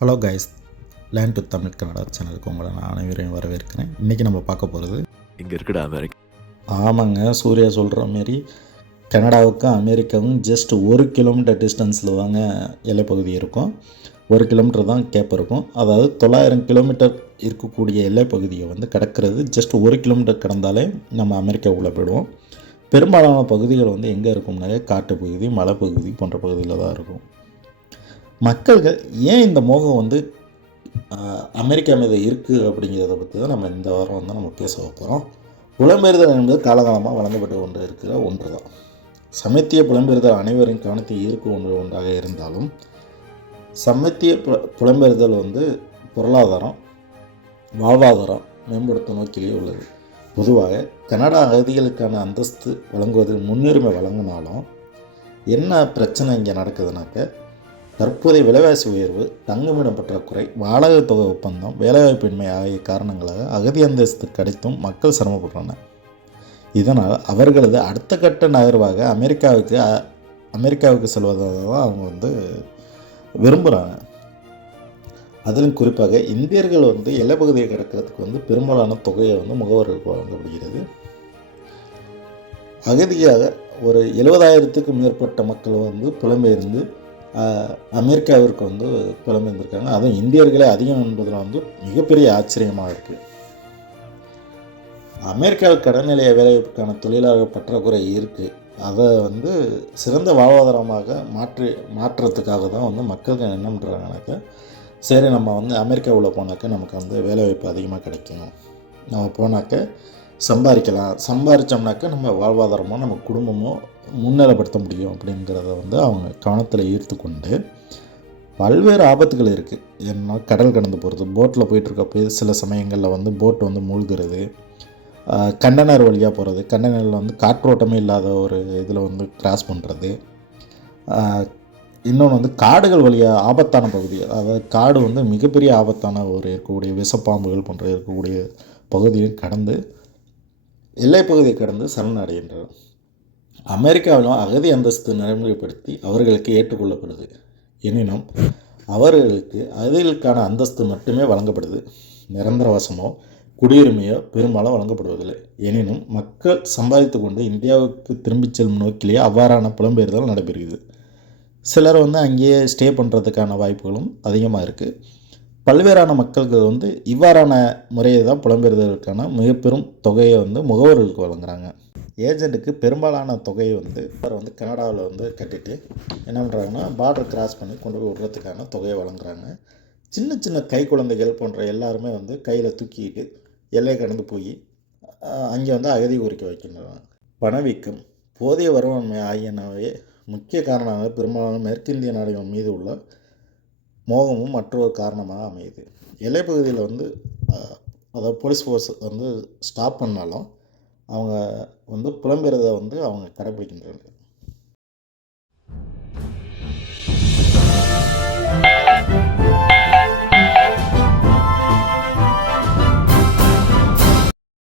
Hello guys, land to Tamil Kannada சேனலுக்கு உங்களை நான் அனைவரையும் வரவேற்கிறேன். இன்றைக்கி நம்ம பார்க்க போகிறது இங்கே இருக்குடா அமெரிக்கா. ஆமாங்க, சூர்யா சொல்கிற மாரி கனடாவுக்கும் அமெரிக்காவும் ஜஸ்ட் 1 கிலோமீட்டர் டிஸ்டன்ஸில் தாங்க எல்லைப்பகுதி இருக்கும். 1 கிலோமீட்டர் தான் கேப் இருக்கும். அதாவது 900 கிலோமீட்டர் இருக்கக்கூடிய எல்லைப்பகுதியை கடக்கிறது ஜஸ்ட் 1 கிலோமீட்டர் கடந்தாலே நம்ம அமெரிக்காவுக்குள்ளே போயிடுவோம். பெரும்பாலான பகுதிகள் எங்கே இருக்கும்னாலே காட்டு பகுதி, மலைப்பகுதி போன்ற பகுதியில் தான் இருக்கும். மக்கள்கள் ஏன் இந்த மோகம் அமெரிக்கா மீது இருக்குது அப்படிங்கிறத பற்றி தான் நம்ம இந்த வாரம் நம்ம பேச போகிறோம். புலம்பெயர்தல் என்பது காலகாலமாக வழங்கப்பட்டு கொண்டு இருக்கிற ஒன்று தான். சமத்திய புலம்பெயர்தல் அனைவரின் கவனத்தை ஈர்க்கும் ஒன்றாக இருந்தாலும் சமத்திய புலம்பெயர்தல் பொருளாதாரம், வாழ்வாதாரம் மேம்படுத்தும் நோக்கிலேயே உள்ளது. பொதுவாக கனடா அகதிகளுக்கான அந்தஸ்து வழங்குவதில் முன்னுரிமை வழங்கினாலும் என்ன பிரச்சனை இங்கே நடக்குதுனாக்க, தற்போதைய விலைவாசி உயர்வு, தங்குமிடம் பற்றாக்குறை, வாடகை தொகை ஒப்பந்தம், வேலைவாய்ப்பின்மை ஆகிய காரணங்களாக அகதி அந்தஸ்து கிடைத்தும் மக்கள் சிரமப்படுறாங்க. இதனால் அவர்களது அடுத்த கட்ட நகர்வாக அமெரிக்காவுக்கு செல்வதாக தான் அவங்க விரும்புகிறாங்க. அதிலும் குறிப்பாக இந்தியர்கள் எல்லைப்பகுதியை கிடக்கிறதுக்கு பெரும்பாலான தொகையை முகவர்களுக்கு வழங்கப்படுகிறது. அகதியாக ஒரு 70,000க்கும் மேற்பட்ட மக்கள் புலம்பெயர்ந்து அமெரிக்காவிற்கு புலம்பெயர்ந்திருக்காங்க. அதுவும் இந்தியர்களே அதிகம் என்பதில் மிகப்பெரிய ஆச்சரியமாக இருக்குது. அமெரிக்காவில் கடல்நிலைய வேலைவாய்ப்புக்கான தொழிலாளர் பற்றாக்குறை இருக்குது. அதை சிறந்த வாழ்வாதாரமாக மாற்றுறதுக்காக தான் மக்கள் என்ன பண்ணுறாங்கனாக்கா, சரி நம்ம அமெரிக்காவில் போனாக்கா நமக்கு வேலைவாய்ப்பு அதிகமாக கிடைக்கும், நம்ம போனாக்க சம்பாதிச்சோம்னாக்கா நம்ம வாழ்வாதாரமோ நம்ம குடும்பமோ முன்னிலைப்படுத்த முடியும் அப்படிங்கிறத அவங்க கவனத்தில் ஈர்த்து கொண்டு பல்வேறு ஆபத்துகள் இருக்குது. ஏன்னா கடல் கடந்து போகிறது, போட்டில் போயிட்டுருக்கப்போ சில சமயங்களில் போட்டு மூழ்கிறது, கண்டனர் வழியாக போகிறது, கண்டனரில் காற்றோட்டமே இல்லாத ஒரு இதில் கிராஸ் பண்ணுறது, இன்னொன்று காடுகள் வழியாக ஆபத்தான பகுதி, அதாவது காடு மிகப்பெரிய ஆபத்தான ஒரு இருக்கக்கூடிய விஷப்பாம்புகள் போன்ற இருக்கக்கூடிய பகுதியும் கடந்து எல்லைப்பகுதியை கடந்து சரணடைகின்றனர். அமெரிக்காவிலும் அகதி அந்தஸ்து நடைமுறைப்படுத்தி அவர்களுக்கு ஏற்றுக்கொள்ளப்படுது. எனினும் அவர்களுக்கு அகதிகளுக்கான அந்தஸ்து மட்டுமே வழங்கப்படுது. நிரந்தரவாசமோ குடியுரிமையோ பெரும்பாலும் வழங்கப்படுவதில்லை. எனினும் மக்கள் சம்பாதித்து கொண்டு இந்தியாவுக்கு திரும்பிச் செல்லும் நோக்கிலேயே அவ்வாறான புலம்பெயர்தல் நடைபெறுகிறது. சிலர் அங்கேயே ஸ்டே பண்ணுறதுக்கான வாய்ப்புகளும் அதிகமாக இருக்குது. பல்வேறான மக்கள்கள் இவ்வாறான முறையை தான் புலம்பெயர்தலுக்கான மிகப்பெரும் தொகையை முகவர்களுக்கு வழங்குறாங்க. ஏஜெண்ட்டுக்கு பெரும்பாலான தொகையை அவர் கனடாவில் கட்டிட்டு என்ன பண்ணுறாங்கன்னா, பார்டர் கிராஸ் பண்ணி கொண்டு போய் விடுறதுக்கான தொகையை வழங்குறாங்க. சின்ன சின்ன கை குழந்தைகள் போன்ற எல்லாருமே கையில் தூக்கிட்டு எல்லை கடந்து போய் அங்கே அகதி கோரிக்கை வைக்கின்றன. பணவீக்கம், போதிய வருவான்மை ஆகியனவே முக்கிய காரணமாக பெரும்பாலான மேற்கிந்திய நாடுகள் மீது உள்ள மோகமும் மற்றொரு காரணமாக அமையுது. எல்லைப்பகுதியில் அதாவது போலீஸ் ஃபோர்ஸ் ஸ்டாப் பண்ணாலும் அவங்க புலம்பெயர்தை அவங்க கடைப்பிடிக்கின்றார்கள்.